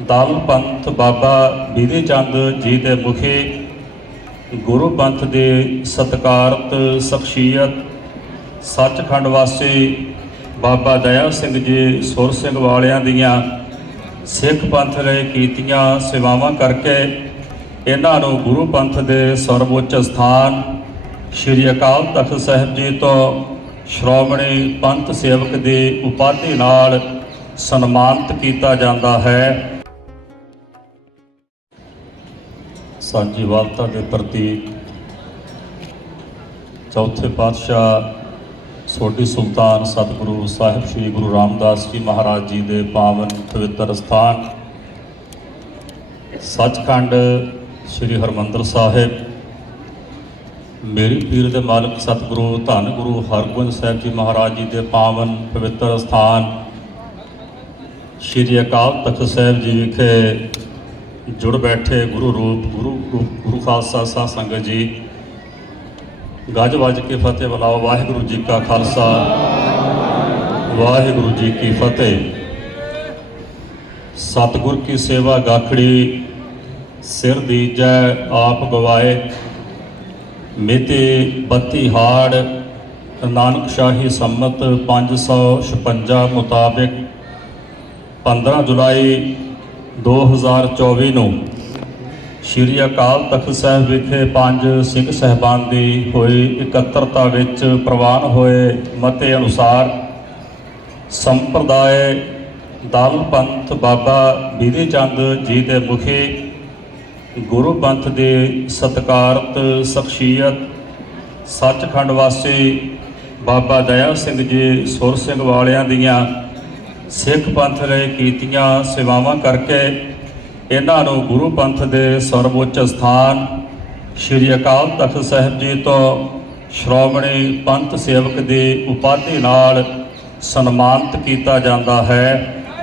ਦਲ ਪੰਥ ਬਾਬਾ ਬੀਦੇ ਚੰਦ ਜੀ ਦੇ ਮੁਖੇ, ਗੁਰੂ ਪੰਥ ਦੇ ਸਤਕਾਰਤ ਸ਼ਖਸੀਅਤ, ਸੱਚਖੰਡ ਵਾਸੀ ਬਾਬਾ ਦਇਆ ਸਿੰਘ ਜੀ, ਸੁਰ ਸਿੰਘ ਵਾਲਿਆਂ ਦੀਆਂ ਸਿੱਖ ਪੰਥ ਨੇ ਕੀਤੀਆਂ ਸੇਵਾਵਾਂ ਕਰਕੇ ਇਹਨਾਂ ਨੂੰ ਗੁਰੂ ਪੰਥ ਦੇ ਸਰਵਉੱਚ ਸਥਾਨ ਸ੍ਰੀ ਅਕਾਲ ਤਖਤ ਸਾਹਿਬ ਜੀ ਤੋਂ ਸ਼੍ਰੋਮਣੀ ਪੰਥ ਸੇਵਕ ਦੀ ਉਪਾਧੀ ਨਾਲ ਸਨਮਾਨਿਤ ਕੀਤਾ ਜਾਂਦਾ ਹੈ। ਸਾਂਝੀਵਾਲਤਾ ਦੇ ਪ੍ਰਤੀਕ ਚੌਥੇ ਪਾਤਸ਼ਾਹ ਸੋਢੀ ਸੁਲਤਾਨ ਸਤਿਗੁਰੂ ਸਾਹਿਬ ਸ੍ਰੀ ਗੁਰੂ ਰਾਮਦਾਸ ਜੀ ਮਹਾਰਾਜ ਜੀ ਦੇ ਪਾਵਨ ਪਵਿੱਤਰ ਸਥਾਨ, ਸੱਚਖੰਡ ਸ੍ਰੀ ਹਰਮੰਦਰ ਸਾਹਿਬ। ਮੇਰੀ ਪੀਰ ਦੇ ਮਾਲਕ ਸਤਿਗੁਰੂ, ਧੰਨ ਗੁਰੂ ਹਰਗੋਬਿੰਦ ਸਾਹਿਬ ਜੀ ਮਹਾਰਾਜ ਜੀ ਦੇ ਪਾਵਨ ਪਵਿੱਤਰ ਸਥਾਨ, ਸ੍ਰੀ ਅਕਾਲ ਤਖਤ ਸਾਹਿਬ ਜੀ ਵਿਖੇ ਜੁੜ ਬੈਠੇ ਗੁਰੂ ਰੂਪ, ਗੁਰੂ ਰੂਪ- ਗੁਰੂ ਖਾਲਸਾ ਸਾਧ ਸੰਗਤ ਜੀ। ਗੱਜ ਵੱਜ ਕੇ ਫਤਿਹ ਬੁਲਾਓ, ਵਾਹਿਗੁਰੂ ਜੀ ਕਾ ਖਾਲਸਾ, ਵਾਹਿਗੁਰੂ ਜੀ ਕੀ ਫਤਿਹ। ਸਤਿਗੁਰ ਕੀ ਸੇਵਾ ਗਾਖੜੀ, ਸਿਰ ਦੀਜੈ ਆਪ ਗਵਾਏ। ਮਿਤੀ 32 ਹਾੜ, ਨਾਨਕ ਸ਼ਾਹੀ ਸੰਮਤ 556 ਮੁਤਾਬਿਕ। 15 ਜੁਲਾਈ 2024 ਨੂੰ ਸ਼੍ਰੀ ਅਕਾਲ ਤਖਤ ਸਾਹਿਬ ਵਿਖੇ ਪੰਜ ਸਿੰਘ ਸਹਿਬਾਨ ਦੀ ਹੋਈ ਇਕੱਤਰਤਾ ਵਿੱਚ ਪ੍ਰਵਾਨ ਹੋਏ ਮਤੇ ਅਨੁਸਾਰ ਸੰਪਰਦਾਇ ਦਲ ਪੰਥ ਬਾਬਾ ਬੀਦੇ ਚੰਦ ਜੀ ਦੇ ਮੁਖੀ, ਗੁਰੂ ਪੰਥ ਦੇ ਸਤਕਾਰਤ ਸ਼ਖਸੀਅਤ, ਸੱਚਖੰਡ ਵਾਸੀ ਬਾਬਾ ਦਇਆ ਸਿੰਘ ਜੀ, ਸੁਰ ਸਿੰਘ ਵਾਲਿਆਂ ਦੀਆਂ ਸਿੱਖ ਪੰਥ ਨੇ ਕੀਤੀਆਂ ਸੇਵਾਵਾਂ ਕਰਕੇ ਇਹਨਾਂ ਨੂੰ ਗੁਰੂ ਪੰਥ ਦੇ ਸਰਵਉੱਚ ਸਥਾਨ ਸ੍ਰੀ ਅਕਾਲ ਤਖਤ ਸਾਹਿਬ ਜੀ ਤੋਂ ਸ਼੍ਰੋਮਣੀ ਪੰਥ ਸੇਵਕ ਦੀ ਉਪਾਧੀ ਨਾਲ ਸਨਮਾਨਿਤ ਕੀਤਾ ਜਾਂਦਾ ਹੈ।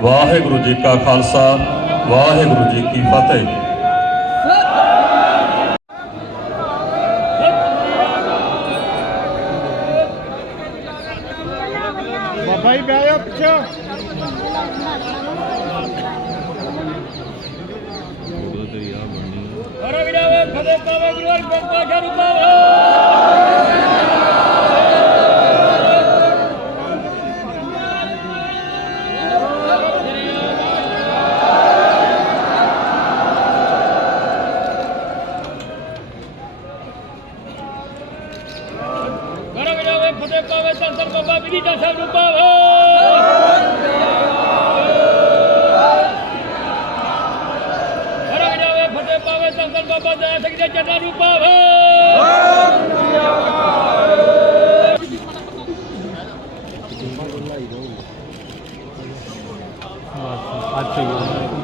ਵਾਹਿਗੁਰੂ ਜੀ ਕਾ ਖਾਲਸਾ, ਵਾਹਿਗੁਰੂ ਜੀ ਕੀ ਫਤਿਹ। ਬਾਬਾ ਜੀ, ਬਹਿ ਫਤਿਹ ਪਾਵੇ ਧੰਨ ਧੰਨ ਬਾਬਾ ਬਿਧੀ ਚੰਦ ਸਾਹਿਬ ਨੂੰ ਪਾਵੇ ਫਤਿਹ ਪਾਵੇ ਧੰਨ ਧੰਨ ਬਾਬਾ ਦਇਆ ਸਿੰਘ ਦੇ